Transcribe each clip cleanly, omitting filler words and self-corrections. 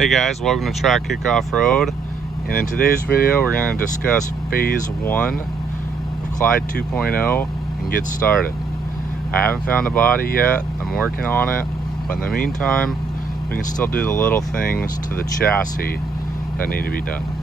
Hey guys, welcome to Trackickoffroad, and in today's video we're going to discuss phase 1 of Clyde 2.0 and get started. I haven't found a body yet, I'm working on it, but in the meantime we can still do the little things to the chassis that need to be done.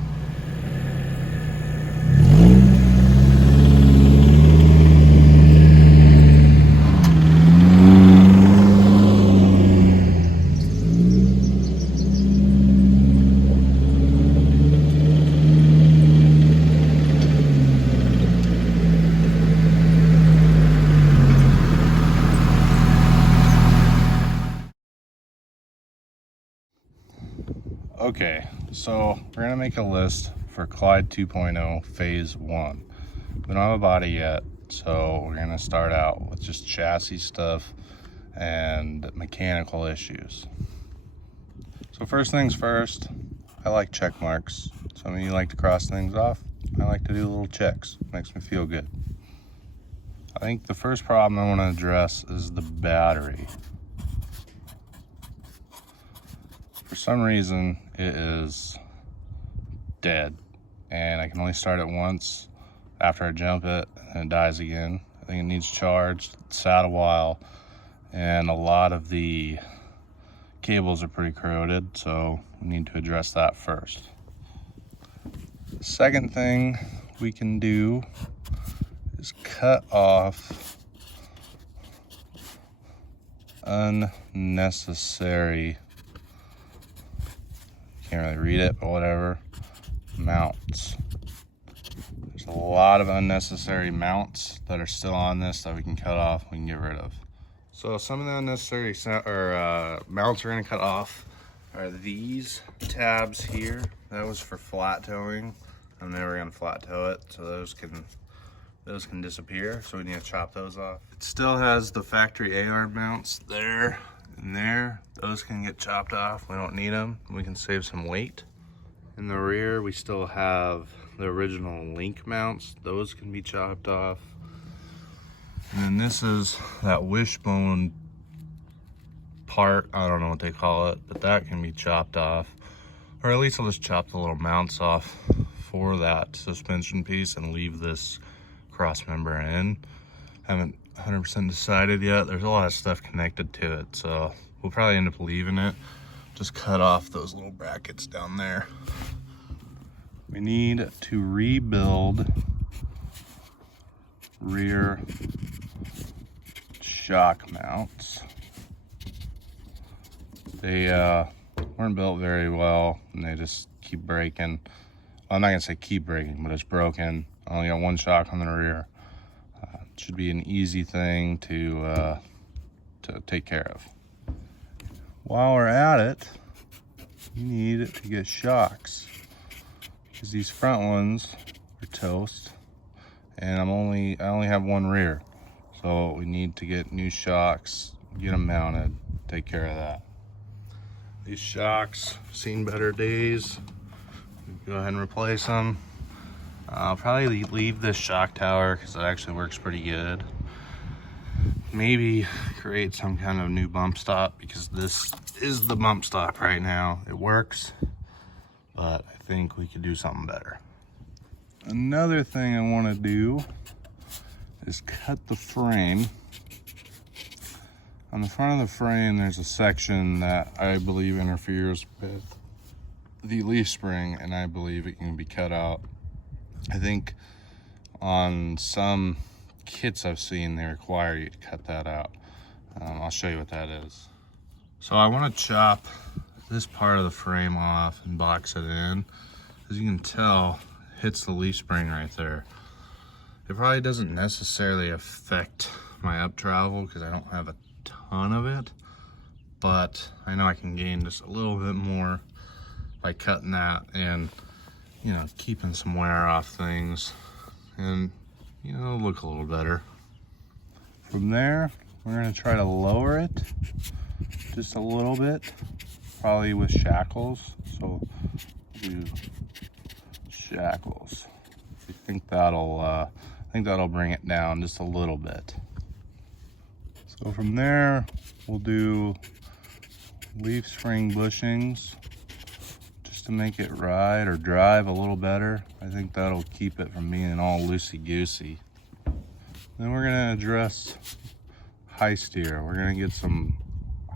Okay, so we're gonna make a list for Clyde 2.0 phase 1. We don't have a body yet, so we're gonna start out with just chassis stuff and mechanical issues. So first things first, I like check marks. Some of you like to cross things off. I like to do little checks. Makes me feel good. I think the first problem I want to address is the battery. For some reason it is dead and I can only start it once after I jump it and it dies again. I think it needs charged. It's sat a while and a lot of the cables are pretty corroded, so we need to address that first. The second thing we can do is cut off unnecessary, can't really read it, but whatever, mounts. There's a lot of unnecessary mounts that are still on this that we can cut off, we can get rid of. So some of the unnecessary mounts we're gonna cut off are these tabs here. That was for flat towing. I'm never gonna flat tow it, so those can disappear, so we need to chop those off. It still has the factory A-arm mounts there and there. Those can get chopped off. We don't need them. We can save some weight. In the rear, we still have the original link mounts. Those can be chopped off. And then this is that wishbone part. I don't know what they call it, but that can be chopped off. Or at least I'll just chop the little mounts off for that suspension piece and leave this cross member in. Haven't 100% decided yet. There's a lot of stuff connected to it, so we'll probably end up leaving it. Just cut off those little brackets down there. We need to rebuild rear shock mounts. They weren't built very well and they just keep breaking. Well, I'm not gonna say keep breaking, but it's broken. I only got one shock on the rear. It should be an easy thing to take care of. While we're at it, you need to get shocks because these front ones are toast, and I only have one rear, so we need to get new shocks, get them mounted, take care of that. These shocks seen better days. Go ahead and replace them. I'll probably leave this shock tower because it actually works pretty good. Maybe create some kind of new bump stop because this is the bump stop right now. It works, but I think we could do something better. Another thing I want to do is cut the frame. On the front of the frame, there's a section that I believe interferes with the leaf spring, and I believe it can be cut out. I think on some kits I've seen, they require you to cut that out. I'll show you what that is. So I want to chop this part of the frame off and box it in. As you can tell, it hits the leaf spring right there. It probably doesn't necessarily affect my up travel because I don't have a ton of it, but I know I can gain just a little bit more by cutting that and, you know, keeping some wear off things and, you know, look a little better. From there, we're going to try to lower it just a little bit, probably with shackles. So do shackles. I think that'll bring it down just a little bit. So from there, we'll do leaf spring bushings to make it ride or drive a little better. I think that'll keep it from being all loosey-goosey. Then we're gonna address high steer. We're gonna get some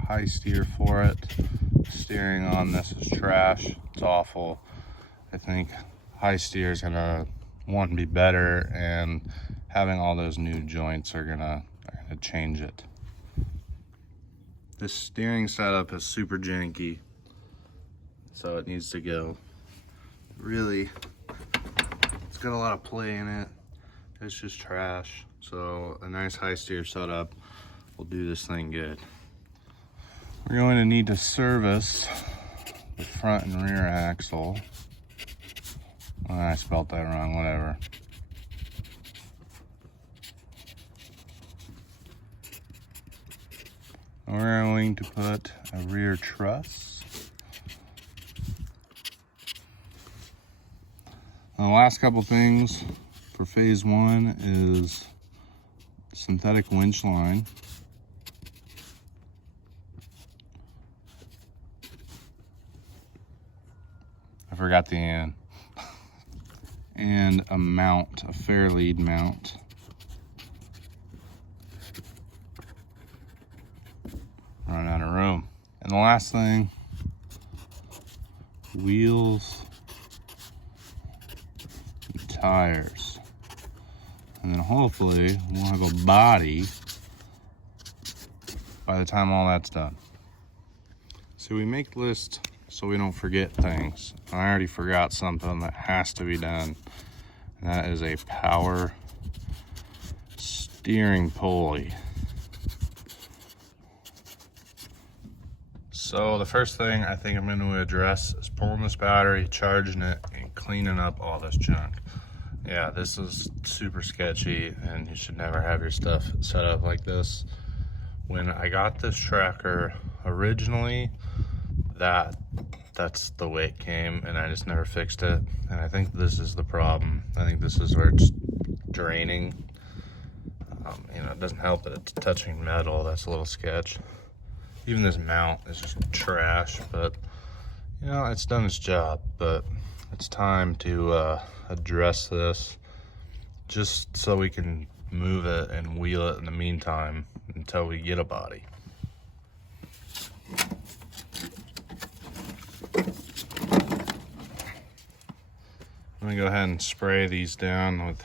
high steer for it. Steering on this is trash, it's awful. I think high steer is gonna, one, be better, and having all those new joints are gonna change it. This steering setup is super janky, so it needs to go. Really, it's got a lot of play in it. It's just trash. So a nice high steer setup will do this thing good. We're going to need to service the front and rear axle. Oh, I spelled that wrong, whatever. We're going to put a rear truss. The last couple things for phase one is synthetic winch line. I forgot the end. And a mount, a fair lead mount. Run out of room. And the last thing, wheels and tires. And then hopefully we'll have a body by the time all that's done. So we make lists so we don't forget things. I already forgot something that has to be done, and that is a power steering pulley. So the first thing I think I'm going to address is pulling this battery, charging it, and cleaning up all this junk. Yeah, this is super sketchy, and you should never have your stuff set up like this. When I got this tracker originally, that's the way it came, and I just never fixed it. And I think this is the problem. I think this is where it's draining. You know, it doesn't help that it's touching metal. That's a little sketch. Even this mount is just trash, but you know, it's done its job. But it's time to address this, just so we can move it and wheel it in the meantime until we get a body. I'm gonna go ahead and spray these down with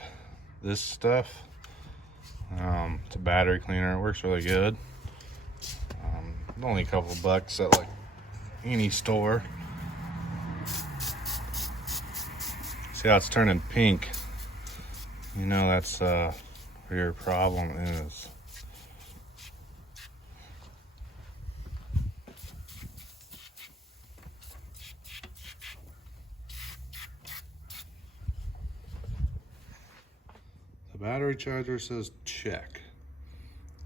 this stuff. It's a battery cleaner. It works really good. Only a couple of bucks at like any store. See how it's turning pink? You know that's where your problem is. The battery charger says check.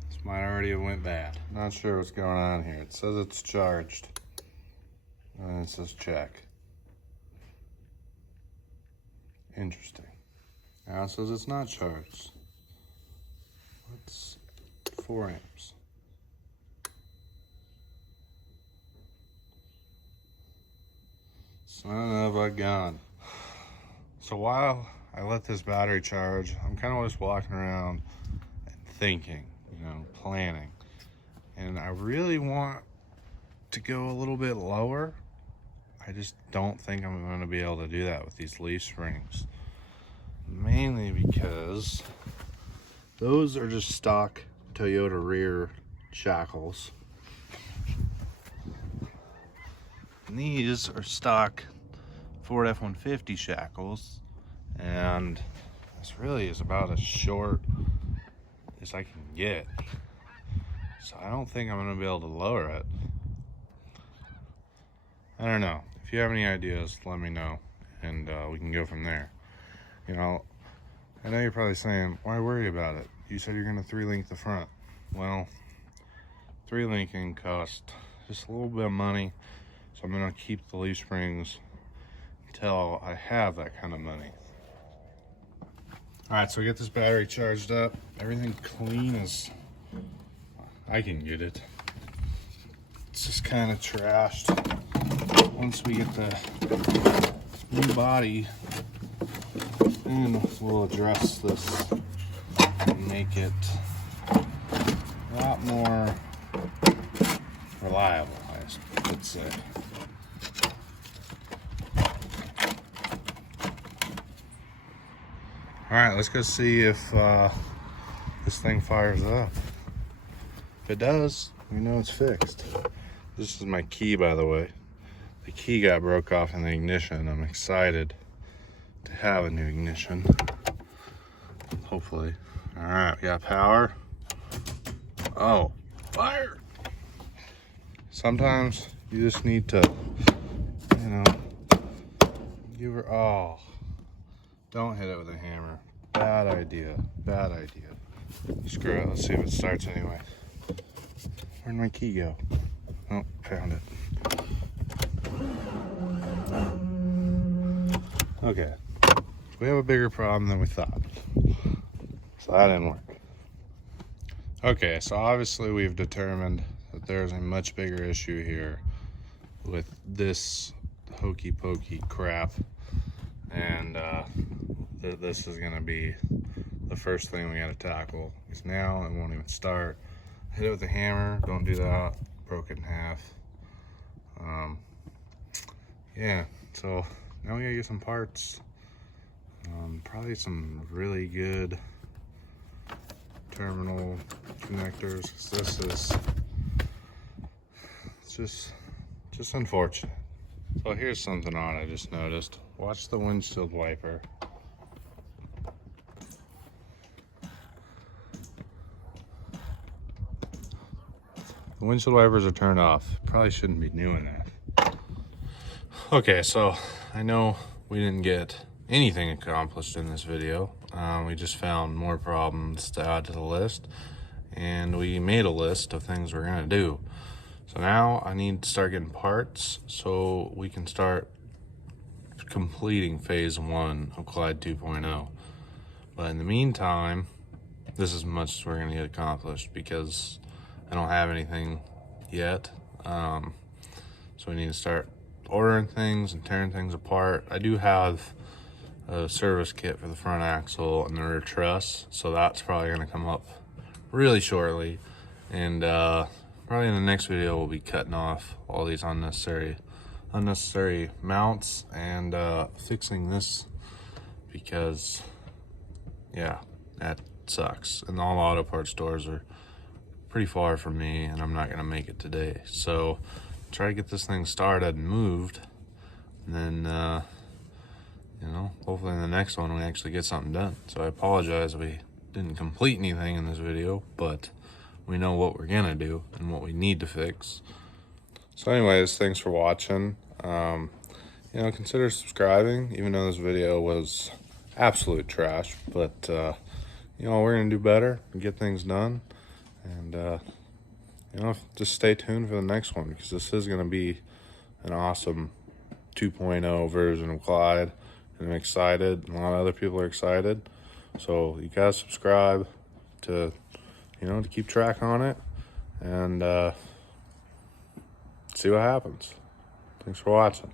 This might already have went bad. Not sure what's going on here. It says it's charged, and it says check. Interesting. Now it says it's not charged. It's 4 amps. Son of a gun. So while I let this battery charge, I'm kind of just walking around and thinking, you know, planning. And I really want to go a little bit lower. I just don't think I'm going to be able to do that with these leaf springs. Mainly because those are just stock Toyota rear shackles. And these are stock Ford F-150 shackles. And this really is about as short as I can get. So I don't think I'm going to be able to lower it. I don't know. If you have any ideas, let me know, and we can go from there. You know, I know you're probably saying, why worry about it? You said you're going to 3-link the front. Well, 3-linking costs just a little bit of money, so I'm going to keep the leaf springs until I have that kind of money. All right, so we get this battery charged up. Everything clean as I can get it. It's just kind of trashed. once we get the new body in, we'll address this and make it a lot more reliable, I would say. All right, let's go see if this thing fires up. If it does, we know it's fixed. This is my key, by the way. The key got broke off in the ignition. I'm excited to have a new ignition, hopefully. All right, we got power. Oh, fire. Sometimes you just need to, you know, give her, oh, don't hit it with a hammer. Bad idea, bad idea. Screw it, let's see if it starts anyway. Where'd my key go? Oh, found it. Okay, we have a bigger problem than we thought. So that didn't work. Okay, so obviously we've determined that there's a much bigger issue here with this hokey pokey crap. And this is gonna be the first thing we gotta tackle, because now it won't even start. Hit it with a hammer, don't do that, broke it in half. Yeah, so now we gotta get some parts. Probably some really good terminal connectors, 'cause this is just unfortunate. So here's something odd I just noticed. Watch the windshield wiper. The windshield wipers are turned off. Probably shouldn't be doing that. Okay, so I know we didn't get anything accomplished in this video. We just found more problems to add to the list, and we made a list of things we're gonna do. So now I need to start getting parts so we can start completing phase 1 of Clyde 2.0. But in the meantime, this is as much as we're gonna get accomplished because I don't have anything yet. So we need to start ordering things and tearing things apart. I do have a service kit for the front axle and the rear truss, so that's probably gonna come up really shortly. And probably in the next video, we'll be cutting off all these unnecessary mounts and fixing this, because yeah, that sucks. And all auto parts stores are pretty far from me, and I'm not gonna make it today. So try to get this thing started and moved, and then you know, hopefully in the next one we actually get something done. So I apologize we didn't complete anything in this video, but we know what we're gonna do and what we need to fix. So anyways, thanks for watching. You know, consider subscribing, even though this video was absolute trash, but you know, we're gonna do better and get things done. And you know, just stay tuned for the next one, because this is gonna be an awesome 2.0 version of Clyde, and I'm excited, and a lot of other people are excited. So you guys subscribe to, you know, to keep track on it, and see what happens. Thanks for watching.